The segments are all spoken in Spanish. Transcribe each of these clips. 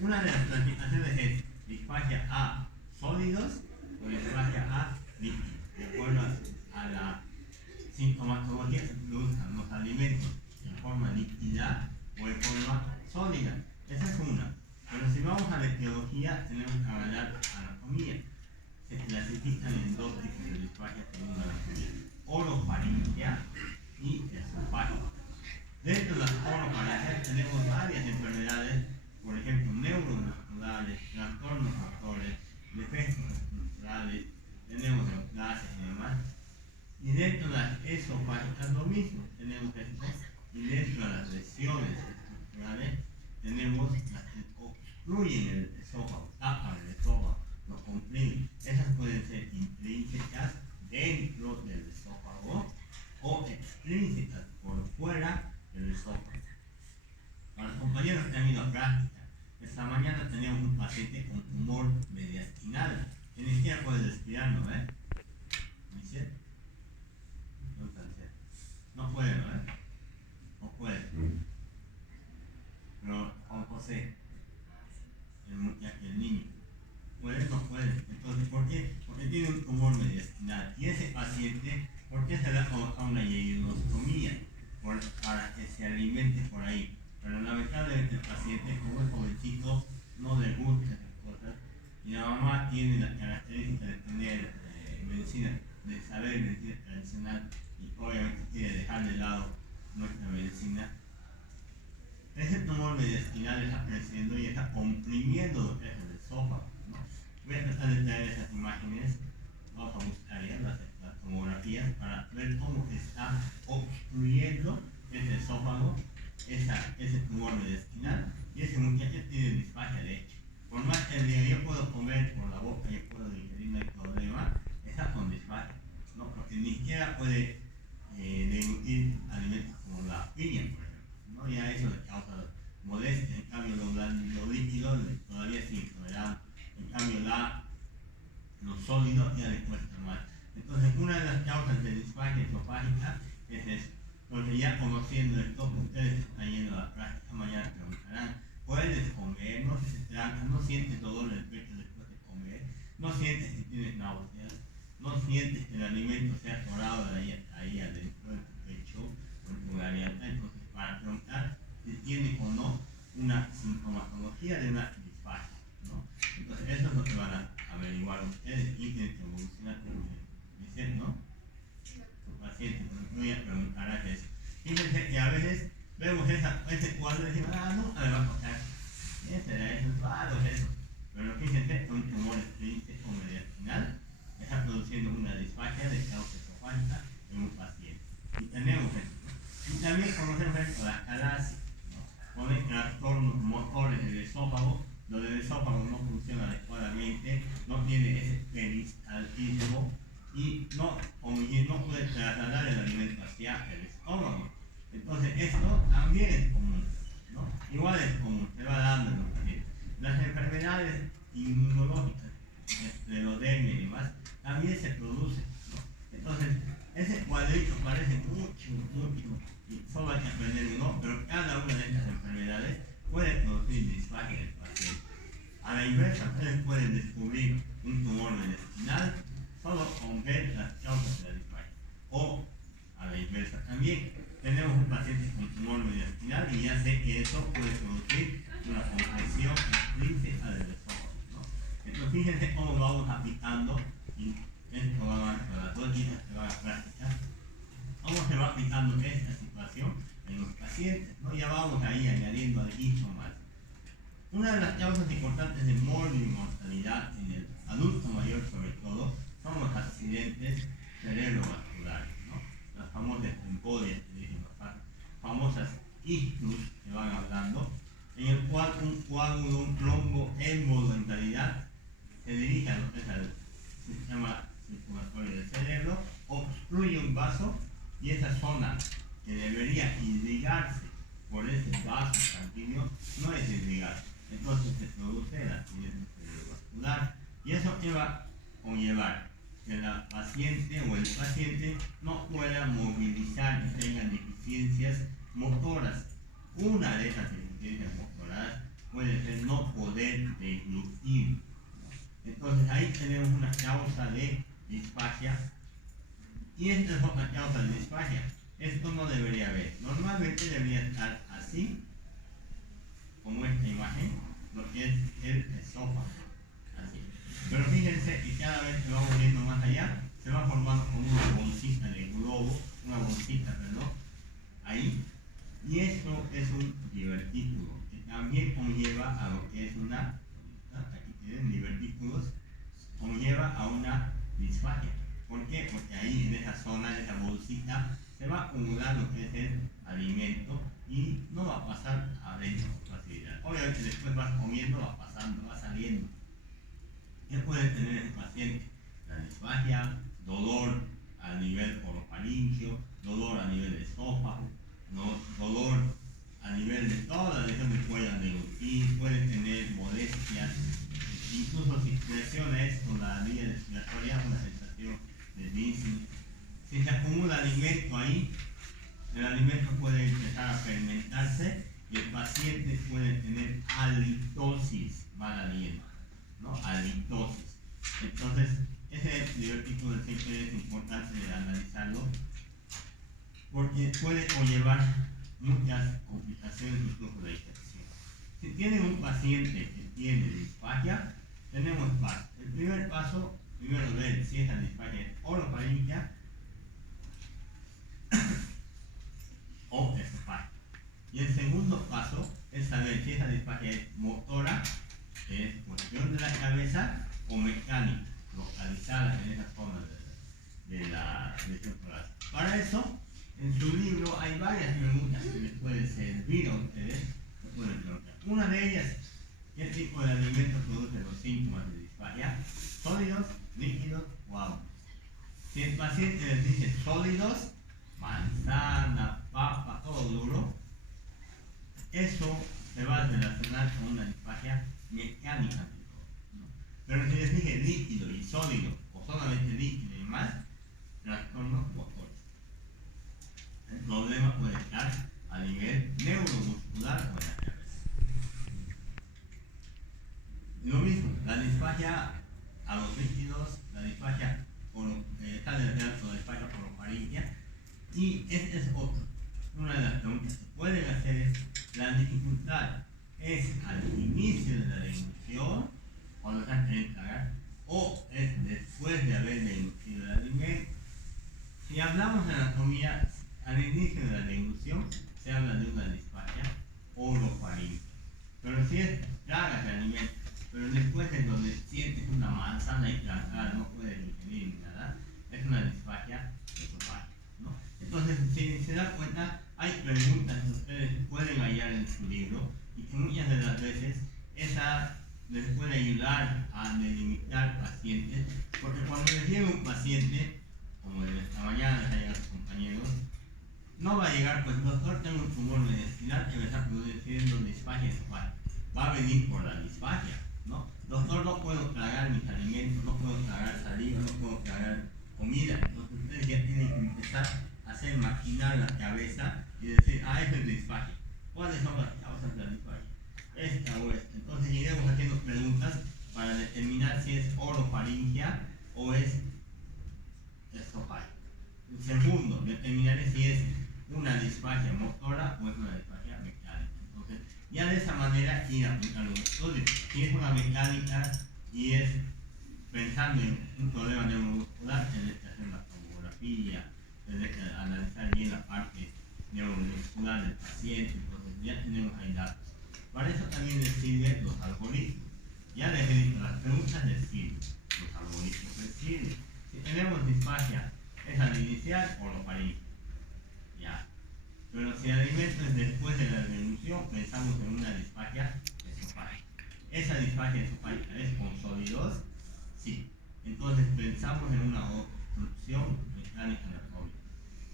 Una de las clasificaciones es disfagia a sólidos o disfagia a líquidos, de acuerdo a la sintomatología que produzcan los alimentos en forma líquida o en forma sólida. Esa es una. Pero si vamos a la etiología, tenemos que hablar anatomía. Se clasifican en dos tipos de disfagia según la anatomía: orofaringia y esofágica. Dentro de las orofaringias tenemos varias enfermedades, por ejemplo, neuromusculares, trastornos motores, defectos estructurales, tenemos neoplasias y demás. Y dentro de las esofágicas lo mismo, tenemos esto. Y dentro de las lesiones estructurales tenemos las que obstruyen el esófago, tapan el esófago, lo comprimen. Esas pueden ser intrínsecas dentro del esófago o extrínsecas por fuera del esófago. Para los compañeros que han ido a práctica, esta mañana teníamos un paciente con tumor mediastinal, que ni siquiera puede respirar, ¿no? ¿Ni siquiera? No puede, ¿no? No puede. Pero Juan José, el niño, puede, no puede. Entonces, ¿por qué? Porque tiene un tumor mediastinal. Y ese paciente, ¿por qué se le ha colocado una ileostomía? Para que se alimente por ahí. Pero lamentablemente el paciente, como es jovencito, no le gusta esas cosas. Y la mamá tiene la característica de tener medicina, de saber medicina tradicional, y obviamente quiere dejar de lado nuestra medicina. Ese tumor mediastinal está creciendo y está comprimiendo lo que es el esófago, ¿no? Voy a tratar de traer esas imágenes, vamos a buscar ya las tomografías para ver cómo está obstruyendo ese esófago, ese tumor mediastinal. Y ese muchacho tiene disfagia, de hecho. Por más que diga, yo puedo comer por la boca, yo puedo digerir, no hay problema, está con disfagia, ¿no? Porque ni siquiera puede deglutir alimentos como la piña, por ejemplo, ¿no? Ya eso le causa molestia. En cambio los líquidos todavía sí toleran, en cambio los sólidos ya le cuesta más. Entonces una de las causas de disfagia esofágica es eso. Entonces ya conociendo esto, ustedes están yendo a la práctica, mañana preguntarán: ¿puedes comer? ¿No se tranca? ¿No sientes dolor en el pecho después de comer? ¿No sientes que tienes náuseas? ¿No sientes que el alimento se ha atorado ahí adentro de tu pecho o en tu garganta? Entonces, para preguntar si tiene o no una sintomatología de una disfagia, ¿no? Entonces, eso es lo que van a averiguar ustedes y tienen que evolucionar, dicen, ¿no? Tu paciente, voy a preguntar a eso. Fíjense que a veces vemos ese cuadro y decimos: no, me va a tocar. Ese era eso, claro, es eso. Pero fíjense que un tumor extrínseco mediastinal está produciendo una disfagia de causa esofágica en un paciente. Y tenemos esto. Y también conocemos esto, la calasia, ¿no? Con trastornos motores del esófago, donde el esófago no funciona adecuadamente, no tiene ese peristaltismo y no puede trasladar el alimento hacia el estómago. Entonces esto también es común, ¿no? Igual es común, se va dando en los pacientes. Las enfermedades inmunológicas, esclerodermia y demás, también se produce, ¿no? Entonces, ese cuadrito parece mucho, y solo hay que aprender uno, pero cada una de estas enfermedades puede producir disfagia del paciente. A la inversa, ustedes pueden descubrir un tumor mediastinal solo con ver las causas de la disfagia. O, a la inversa también, tenemos un paciente con tumor mediastinal y ya sé que eso puede producir una compresión extrínseca del esófago, ¿no? Entonces, fíjense cómo vamos aplicando, y esto va a las 2 días que van a practicar, cómo se va aplicando esta situación en los pacientes, ¿no? Ya vamos ahí añadiendo algo más. Una de las causas importantes de morbo y mortalidad en el adulto mayor, sobre todo, son los accidentes cerebrovasculares, ¿no? Las famosas embolias, que dicen las famosas ictus que van hablando, en el cual un coágulo, un trombo embolo en realidad se dirige a lo que es el sistema circulatorio del cerebro, obstruye un vaso y esa zona que debería irrigarse por ese vaso sanguíneo no es irrigada. Entonces se produce el accidente cerebrovascular y eso va a conllevar que la paciente o el paciente no pueda movilizar y tenga deficiencias motoras. Una de esas deficiencias motoras puede ser no poder deglutir. Entonces ahí tenemos una causa de disfagia. Y esta es otra causa de disfagia. Esto no debería haber. Normalmente debería estar así, como esta imagen, lo que es el esófago. Así. Pero fíjense que cada vez que vamos viendo más allá, se va formando como una bolsita de globo, una bolsita, perdón, ahí. Y esto es un divertículo, que también conlleva a lo que es una, aquí tienen divertículos, conlleva a una disfagia. ¿Por qué? Porque ahí en esa zona, en esa bolsita, se va a acumular lo que es el alimento y no va a pasar adentro con facilidad. Obviamente después vas comiendo, va pasando, va saliendo. ¿Qué puede tener el paciente? La disfagia, dolor a nivel orofaringeo, dolor a nivel de esófago, dolor a nivel de toda la región del cuello deglutir, puede tener molestias, incluso si presiona esto la vía respiratoria, una sensación de dizziness. Si se acumula alimento ahí, el alimento puede empezar a fermentarse y el paciente puede tener halitosis, mal aliento, ¿no? Halitosis. Entonces, ese divertículo siempre es importante analizarlo porque puede conllevar muchas complicaciones incluso de infección. Si tienen un paciente que tiene disfagia, tenemos pasos. El primer paso, primero ver si esa disfagia es orofaringea o esofágica. Y el segundo paso es saber si esa disfagia es motora, que es cuestión de la cabeza, o mecánica, localizada en esa zona de la región torácica. Para eso, en su libro hay varias preguntas que les pueden servir a ustedes. Una de ellas, ¿qué tipo de alimentos producen los síntomas de disfagia? ¿Sólidos, líquidos o agua? Si el paciente les dice sólidos, manzana, papa, todo duro, eso se va a relacionar con una disfagia mecánica, ¿no? Pero si les dije líquido y sólido, o solamente líquido y más, trastornos motores. El problema puede estar a nivel neuromuscular o en la cabeza. Lo mismo, la disfagia a los líquidos, la disfagia está relacionada con la disfagia orofaringea, y este es otro. Una de las preguntas que pueden hacer es: la dificultad es al inicio de la deglución, cuando están queriendo tragar, o es después de haber deglucido el alimento. Si hablamos de anatomía, al inicio de la deglución se habla de una disfagia orofaringea. Pero si es tragas de alimento, pero después de donde sientes una manzana y trancada, no puedes ingerir ni nada, es una disfagia esofágica, ¿no? Entonces, si se dan cuenta, hay preguntas que ustedes pueden hallar en su libro y que muchas de las veces esa les puede ayudar a delimitar pacientes, porque cuando les llega un paciente, como esta mañana les ha llegado a sus compañeros, no va a llegar, pues doctor, tengo un tumor mediastinal que me está produciendo disfagia esofágica. Va a venir por la disfagia, ¿no? Doctor, no puedo tragar mis alimentos, no puedo tragar saliva, no puedo tragar comida. Entonces ustedes ya tienen que empezar a hacer maquinar la cabeza y decir, esto es disfagia. ¿Cuáles son las causas de la disfagia? Esta o esta. Entonces iremos haciendo preguntas para determinar si es orofaringea o es esofágica. Segundo, determinaré si es una disfagia motora o es una disfagia mecánica. Entonces, ya de esa manera ir aplicando los estudios. Si es una mecánica y es pensando en un problema neuromuscular, tendré que hacer una tomografía, tendré que analizar bien la parte neuromuscular del paciente. Entonces, ya tenemos ahí datos. Para eso también les sirven los algoritmos. Ya les he dicho, las preguntas les sirven, los algoritmos les sirven. Si tenemos disfagia, ¿es al inicial o lo parí? Ya. Pero si el alimento es después de la deglución, pensamos en una disfagia esofágica. ¿Esa disfagia esofágica es con sólidos? Sí. Entonces pensamos en una obstrucción mecánica anatómica.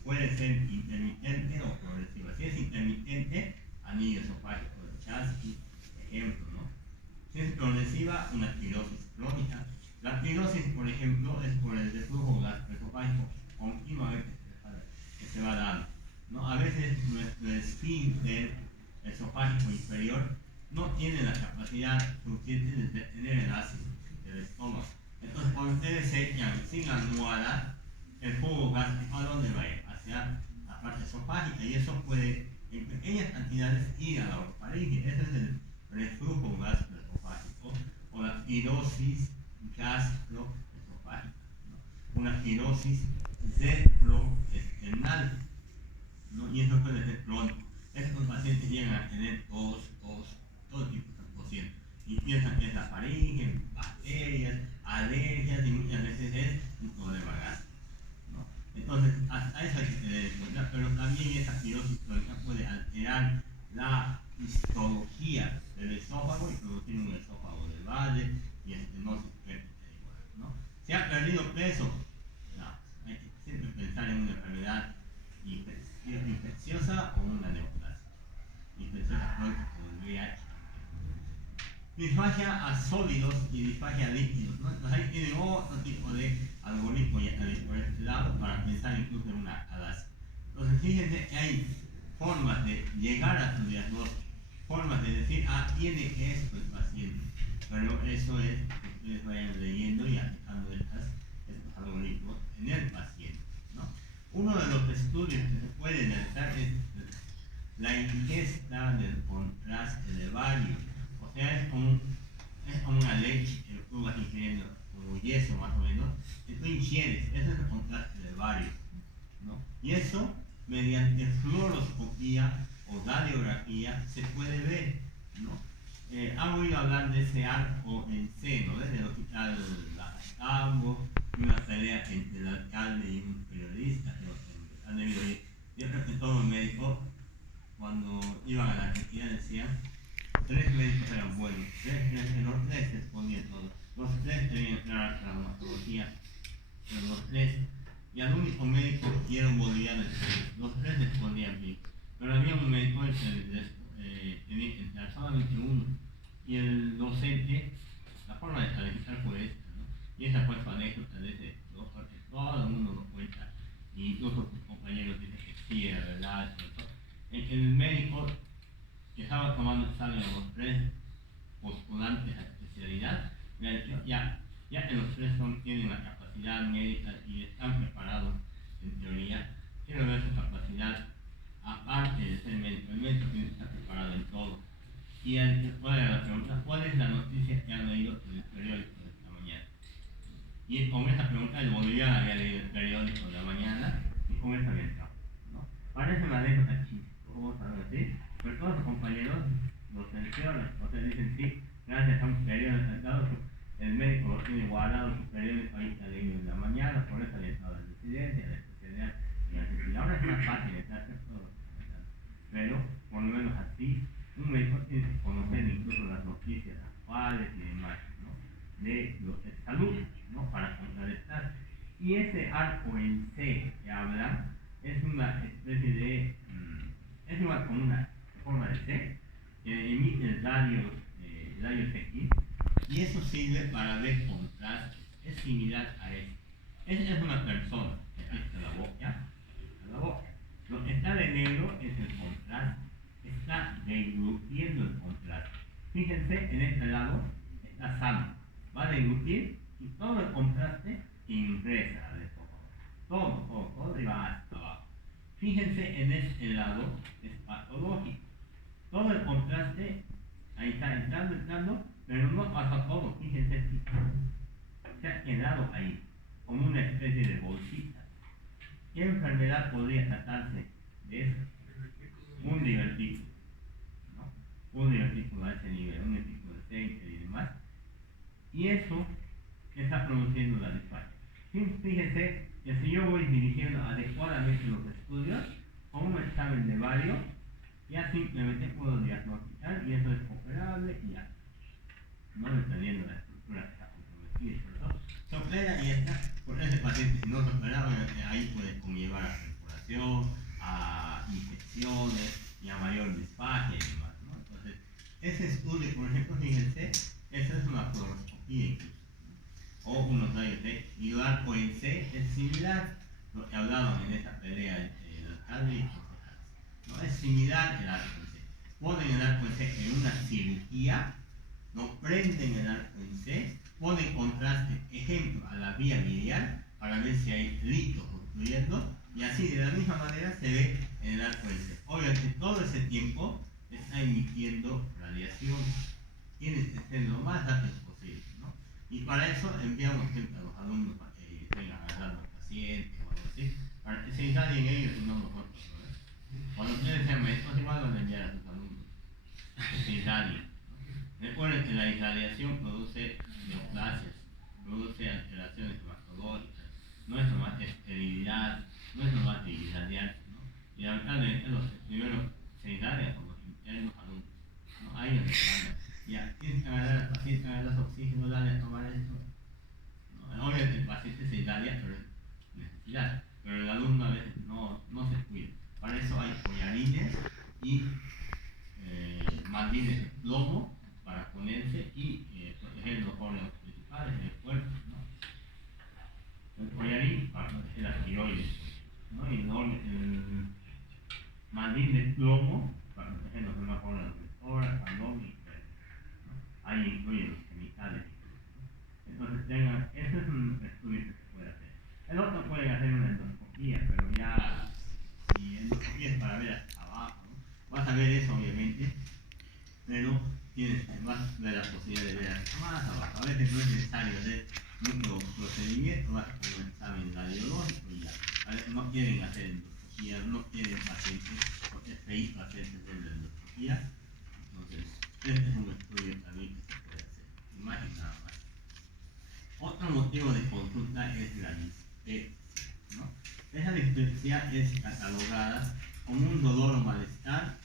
Puede ser intermitente o progresiva. Si es intermitente, anillo esofágico de Chasky, ejemplo, ¿no? Si es progresiva, una pirosis crónica. La pirosis, por ejemplo, es por el reflujo gastroesofágico continuamente que se va dando, ¿no? A veces nuestro esfínter esofágico inferior no tiene la capacidad suficiente de detener el ácido del estómago. Entonces, cuando ustedes se echan sin almohada, el jugo gástrico, ¿a dónde va a ir? Hacia la parte esofágica, y eso puede en pequeñas cantidades ir a la orofaringe. Ese es el reflujo gastroesofágico o la cirrosis gastroesofágica, ¿no? Una cirrosis retroesternal, ¿no? Y eso puede ser crónico. Estos pacientes llegan a tener todo tipo de tosiendo y piensan que es la faringe, bacterias, alergias, y muchas veces es un problema gástrico, ¿no? Entonces, hasta eso hay que tener en cuenta, pero también esa cirrosis crónica puede alterar la histología del esófago y producir un esófago de valle y estenosis peritoneal, ¿no? Se ha perdido peso, no, hay que siempre pensar en una enfermedad infecciosa o una neoplasia infecciosa crónica como el VIH. Disfagia a sólidos y disfagia a líquidos, ¿no? Entonces ahí tienen otro tipo de algoritmo por este lado para pensar incluso en una alasia. Entonces fíjense que hay formas de llegar a su diagnóstico, formas de decir, tiene esto el paciente, pero eso es que ustedes vayan leyendo y aplicando estos algoritmos en el paciente, ¿no? Uno de los estudios que se puede realizar es la ingesta del contraste de varios. O sea, es como una leche que tú vas ingiriendo, como yeso más o menos, que tú ingieres. Ese es el contraste de varios, ¿no? Y eso, mediante fluoroscopía o radiografía, se puede ver, ¿no? Han oído hablar de ese arco en seno, desde el hospital Lajastambo, una pelea entre el alcalde y un periodista que han debido ir. Yo creo que todos los médicos, cuando iban a la Argentina, decían: 3 médicos eran buenos, los 3 respondían todos, los 3 tenían clara traumatología, pero los 3, y al único médico que era un boliviano, los 3 respondían bien, pero había un médico que tenía que entrar solamente uno, y el docente, la forma de calificar fue esta, ¿no? Y esa fue su anécdota de ese doctor, que todo el mundo lo cuenta, e incluso sus compañeros dicen que sí era verdad, el médico que estaba tomando examen a los 3 postulantes a especialidad, le ha dicho, ya que los 3 tienen la capacidad médica y están preparados en teoría, quiero ver su capacidad aparte de ser médico. El médico tiene que estar preparado en todo. Y después de la pregunta, ¿cuál es la noticia que han leído en el periódico de esta mañana? Y con esa pregunta el boliviano había leído el periódico de la mañana y con eso había entrado, ¿no? Parece una anécdota chistosa, ¿no? ¿Sí? Pero todos los compañeros lo mencionan, o sea, dicen: sí, gracias a un periódico sentado, el médico lo tiene guardado, su periódico ahí está leído en la mañana, por eso había estado en residencia, en la especialidad y así. Ahora es más fácil estar todo, pero por lo menos así, un médico tiene que conocer incluso las noticias actuales y demás, ¿no? De salud, ¿no? Para contrarrestar. Y ese arco en C que habla es una especie de, es igual con una forma de C que emite rayos X, y eso sirve para ver contrastes. Es similar a esto. Esa es una persona que está la boca. Lo que está de negro es el contraste. Está deglutiendo el contraste. Fíjense, en este lado está sano. Va a deglutir y todo el contraste ingresa al estómago. Todo y va hasta abajo. Fíjense, en este lado es patológico. Todo el contraste ahí está entrando, pero no pasa todo. Fíjense, se ha quedado ahí, como una especie de bolsita. ¿Qué enfermedad podría tratarse de eso? Un divertículo, ¿no? Un divertículo a ese nivel, un divertículo de Senkel y demás. Y eso está produciendo la disfagia. Fíjense que si yo voy dirigiendo adecuadamente los estudios, con un examen de varios, ya simplemente puedo diagnosticar y eso es operable y ya. No dependiendo de la estructura que está comprometida. Se opera y ya está. Por ese paciente, si no se operaba, ahí puede conllevar a perforación, a infecciones y a mayor disfagia y demás, ¿no? Entonces, ese estudio, por ejemplo, fíjense, esa es una fluoroscopía incluso, ¿no? O unos rayos X. Y el arco en C es similar, lo que hablaban en esa pelea entre el alcalde y los concejales, ¿no? Es similar el arco en C. Ponen el arco en C en una cirugía ya, no prenden el arco en C, ponen contraste, ejemplo, a la vía lineal para ver si hay líquidos obstruyendo, y así de la misma manera se ve en el arco en C. Obviamente todo ese tiempo está emitiendo radiación, tiene que ser lo más rápido posible, ¿no? Y para eso enviamos siempre a los alumnos para que estén agarrando al paciente o algo así, para que se instalen ellos y no nosotros, ¿no? Cuando ustedes sean maestros, igual van a enviar a sus alumnos que se instalen. Recuerden que la irradiación produce neoplasias, produce alteraciones hematológicas, no es nomás esterilidad, no es nomás de irradiar, ¿no? Y lamentablemente los primeros se irradian con los internos alumnos, ¿no? Ahí es se manda. Ya, tienes que agarrar al paciente, agarrar oxígeno, darle a tomar esto. ¿No? Obviamente el paciente se irradia, pero es necesidad, pero el alumno a veces no se cuida. Para eso hay collarines y mandines de plomo para ponerse y proteger los órganos principales del cuerpo, ¿no? El collarín para proteger la tiroides, ¿no? Y el mandín de plomo para proteger los demás órganos del tórax, abdomen y pecho, ¿no? Ahí incluyen los genitales, ¿no? Entonces tengan, eso es un estudio que se puede hacer. El otro puede hacer una endoscopía, pero ya, si endoscopía es para ver hasta abajo, ¿no? Vas a ver eso obviamente, pero tienes más de la posibilidad de ver más abajo. A veces no es necesario hacer mucho procedimiento, vas con un examen radiológico y ya. A veces no quieren hacer endoscopía, no quieren pacientes, porque es feíto hacerse de la endoscopía. Entonces, este es un estudio también que se puede hacer. Imagen nada más. Otro motivo de consulta es la dispepsia, ¿no? Esa dispepsia es catalogada como un dolor o malestar,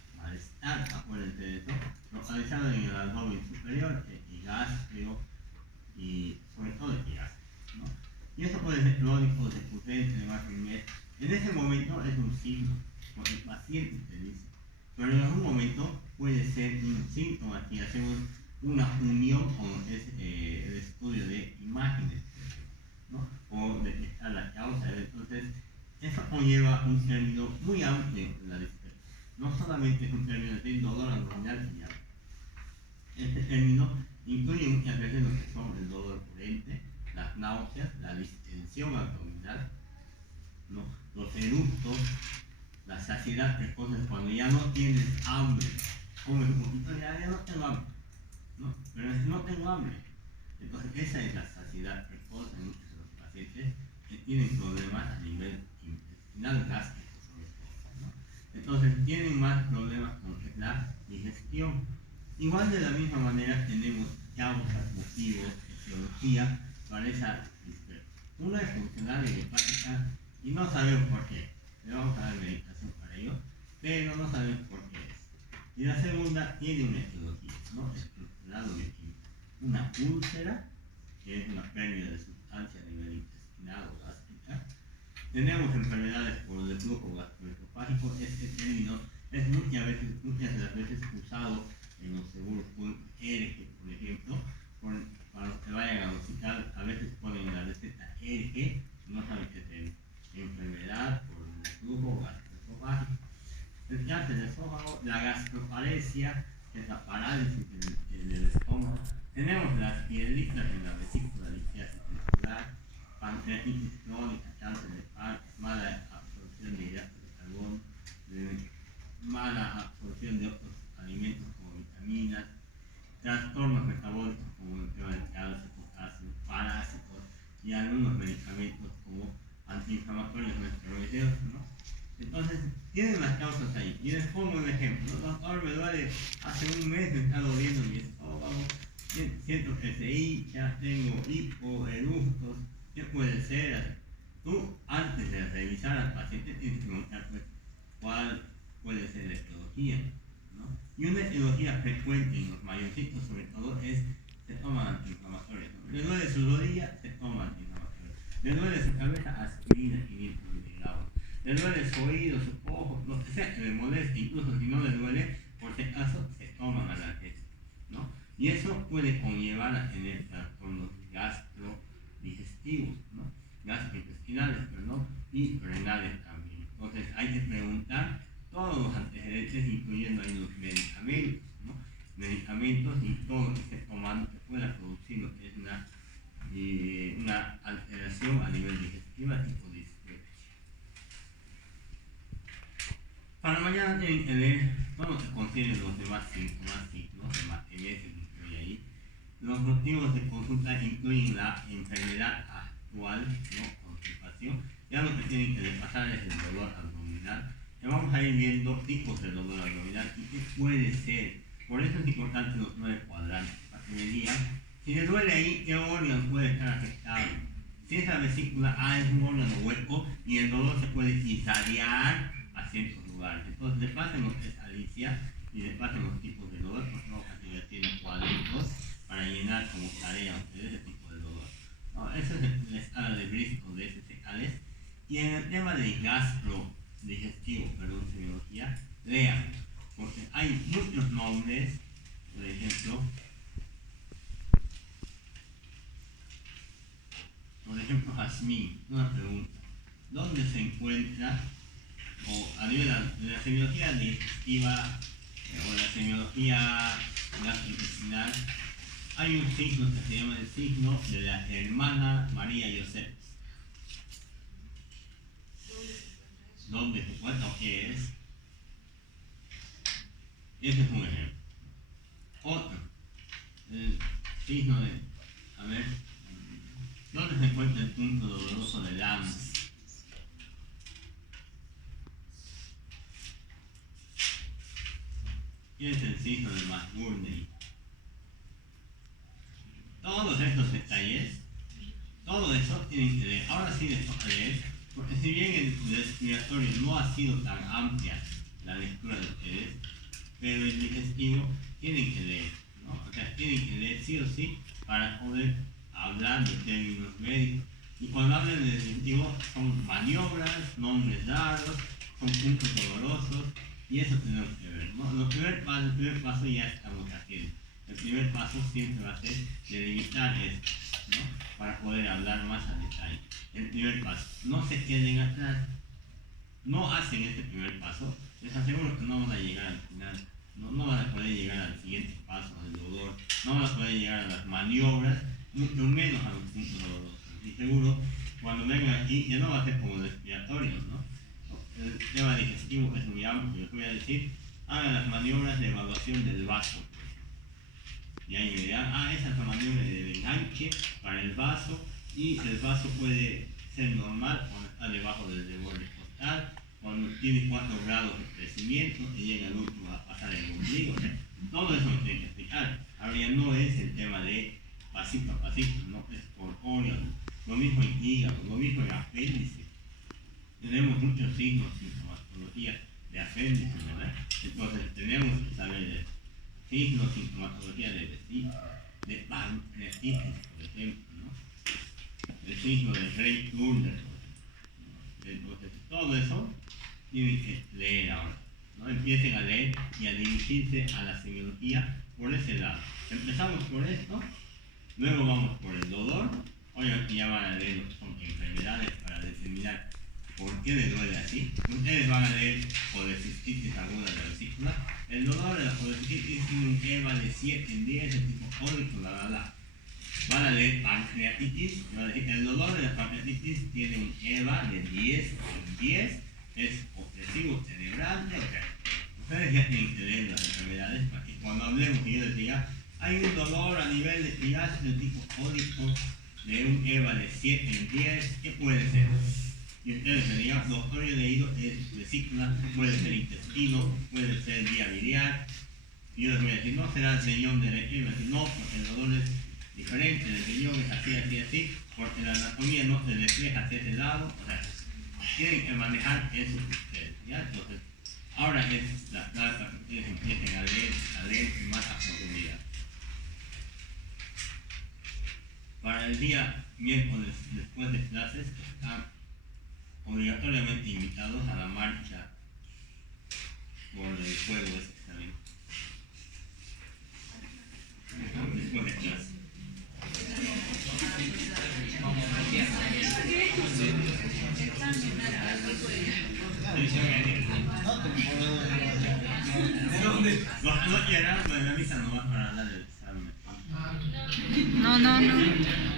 acuérdense de eso, localizado en el abdomen superior, epigastrio y sobre todo epigastrio, ¿no? Y eso puede ser crónico, recurrente, de más de un mes. En ese momento es un signo, porque el paciente te dice, pero en algún momento puede ser un síntoma que hacemos una unión con el estudio de imágenes, ¿no? O detectar la causa. Entonces, eso conlleva un término muy amplio en la dispepsia. No solamente es un término de dolor abdominal y ya. Este término incluye muchas veces lo que son el dolor corriente, las náuseas, la distensión abdominal, ¿no? Los eructos, la saciedad precoz, cuando ya no tienes hambre, comes un poquito, ya no tengo hambre, ¿no? Pero no tengo hambre. Entonces, esa es la saciedad precoz en muchos de los pacientes que tienen problemas a nivel intestinal, gástrico sobre todo, ¿no? Entonces, tienen más problemas con la digestión. Igual de la misma manera tenemos causas, motivos, etiología para esa dispepsia. Una es funcional y hepática y no sabemos por qué. Le vamos a dar medicación para ello, pero no sabemos por qué es. Y la segunda tiene una etiología, ¿no? Estructural o bioquímica. Una úlcera, que es una pérdida de sustancia a nivel intestinal o gástrica. Tenemos enfermedades por el reflujo gastroesofágico. Este término es muchas de las veces usado en los seguros públicos, ERG, por ejemplo, para los que vayan al hospital, a veces ponen en la receta ERG, no saben qué es enfermedad por el reflujo gastroesofágico. El cáncer del esófago, la gastroparesia, que es la parálisis del estómago. Tenemos las piedritas en la vesícula, litiasis circular, pancreatitis crónica, cáncer de páncreas, mala absorción de hidratos de carbono, mala absorción de otros alimentos como vitaminas, trastornos metabólicos como el tema del calcio, potasio, parásitos y algunos medicamentos como antiinflamatorios no esteroideos, ¿no? Entonces, tienen las causas ahí. Y les pongo un ejemplo. Doctor, me duele, hace un mes me está doliendo mi estómago, siento que se hincha, tengo hipo, eructos, ¿qué puede ser? Tú, antes de revisar al paciente, tienes que preguntar, pues, cuál puede ser la etiología, ¿no? Y una etiología frecuente en los mayorcitos, sobre todo, es se toman antiinflamatorios, ¿no? Le duele su rodilla, se toma antiinflamatorios. Le duele su cabeza, aspirina 500 miligramos. Le duele su oído, su ojo, lo que sea que le moleste, incluso si no le duele, por si acaso se toman analgésicos, ¿no? Y eso puede conllevar a tener trastornos gastrodigestivos, ¿no? Gastrointestinales, perdón, y renales también. Entonces hay que preguntar todos los antecedentes, incluyendo ahí los medicamentos, ¿no? medicamentos y todo lo que esté tomando que pueda producir lo que es una alteración a nivel digestivo tipo dispepsia. Para mañana tienen que leer todo lo que contiene los demás síntomas, ciclos, demás MS que incluye ahí. Los motivos de consulta incluyen la enfermedad actual, ¿no? Constipación. Ya lo que tienen que pasar es el dolor abdominal. Ya vamos a ir viendo tipos de dolor abdominal y qué puede ser. Por eso es importante los 9 cuadrantes, para que me digan, si le duele ahí, ¿qué órgano puede estar afectado? Si esa vesícula es un órgano hueco y el dolor se puede irradiar a ciertos lugares. Entonces, le pasen lo que es Alicia y le pasen los tipos de dolor, porque no ya tienen cuadritos para llenar como tarea ustedes ese tipo de dolor. No, esa es la escala de Briscoe de SSCales. Y en el tema de semiología, lean, porque hay muchos nombres, por ejemplo, Jazmín, una pregunta, ¿dónde se encuentra, o a nivel de la semiología digestiva o la semiología gastrointestinal, hay un signo que se llama el signo de la hermana María Joseph? ¿Dónde se encuentra o qué es? Ese es un ejemplo. Otro, el signo de, a ver, ¿dónde se encuentra el punto doloroso de Lanz? ¿Qué es el signo de McBurney? Todos estos detalles, todo eso tienen que leer. Ahora sí les toca leer, porque si bien el respiratorio no ha sido tan amplia la lectura de ustedes, pero el digestivo tienen que leer, ¿no? O sea, tienen que leer sí o sí para poder hablar de términos médicos. Y cuando hablan de digestivo son maniobras, nombres raros, son puntos dolorosos, y eso tenemos que ver, ¿no? El primer paso ya estamos haciendo. El primer paso siempre va a ser delimitar esto, ¿no? Para poder hablar más a detalle. El primer paso, no se queden atrás, no hacen este primer paso, les aseguro que no van a llegar al final, no van a poder llegar al siguiente paso, al dolor, no van a poder llegar a las maniobras, mucho menos a los puntos dolorosos. Y seguro, cuando vengan aquí, ya no va a ser como respiratorio, ¿no? El tema digestivo es muy amplio, les voy a decir, hagan las maniobras de evaluación del vaso. Y ahí me dirán, esa es la maniobra de enganche para el vaso, y el vaso puede ser normal cuando está debajo del borde costal, cuando tiene 4 grados de crecimiento y llega al último a pasar el ombligo. Todo eso nos tiene que explicar. Ahora ya no es el tema de pasito a pasito, no es por órgano. Lo mismo en hígado, lo mismo en apéndice. Tenemos muchos signos de sintomatología de apéndice, ¿verdad? Entonces tenemos que saber de signos, sintomatología de vesícula, de pancreatitis, por ejemplo, ¿no? El signo de Rey Turner, ¿no? Entonces, todo eso tienen que leer ahora, ¿no? Empiecen a leer y a dirigirse a la semiología por ese lado. Empezamos por esto, luego vamos por el dolor. Obviamente ya van a leer lo que son enfermedades para determinar por qué le duele así. Ustedes van a leer colecistitis aguda de la vesícula. El dolor de la colecistitis tiene un EVA de 7 en 10, el tipo cólico, Van a leer pancreatitis. El dolor de la pancreatitis tiene un EVA de 10 en 10, es opresivo cerebral. O sea, ustedes ya tienen que leer las enfermedades para que cuando hablemos y yo les diga, hay un dolor a nivel de triasis de tipo cólico de un EVA de 7 en 10, ¿qué puede ser? Y ustedes me digan, doctor, yo he leído es vesícula, puede ser intestino, puede ser vía biliar. Y yo les voy a decir, no será el riñón de leche, y me van a decir, no, porque el dolor es diferente, el riñón es así, así, así, porque la anatomía no se refleja hacia ese lado. O sea, tienen que manejar eso ustedes, ¿ya? Entonces, ahora es la clase para que ustedes empiecen a leer más a profundidad. Para el día miércoles, después de clases, están obligatoriamente invitados a la marcha por el fuego de ese examen. Después de clases. No, no, no, la misa no va. No, no, no.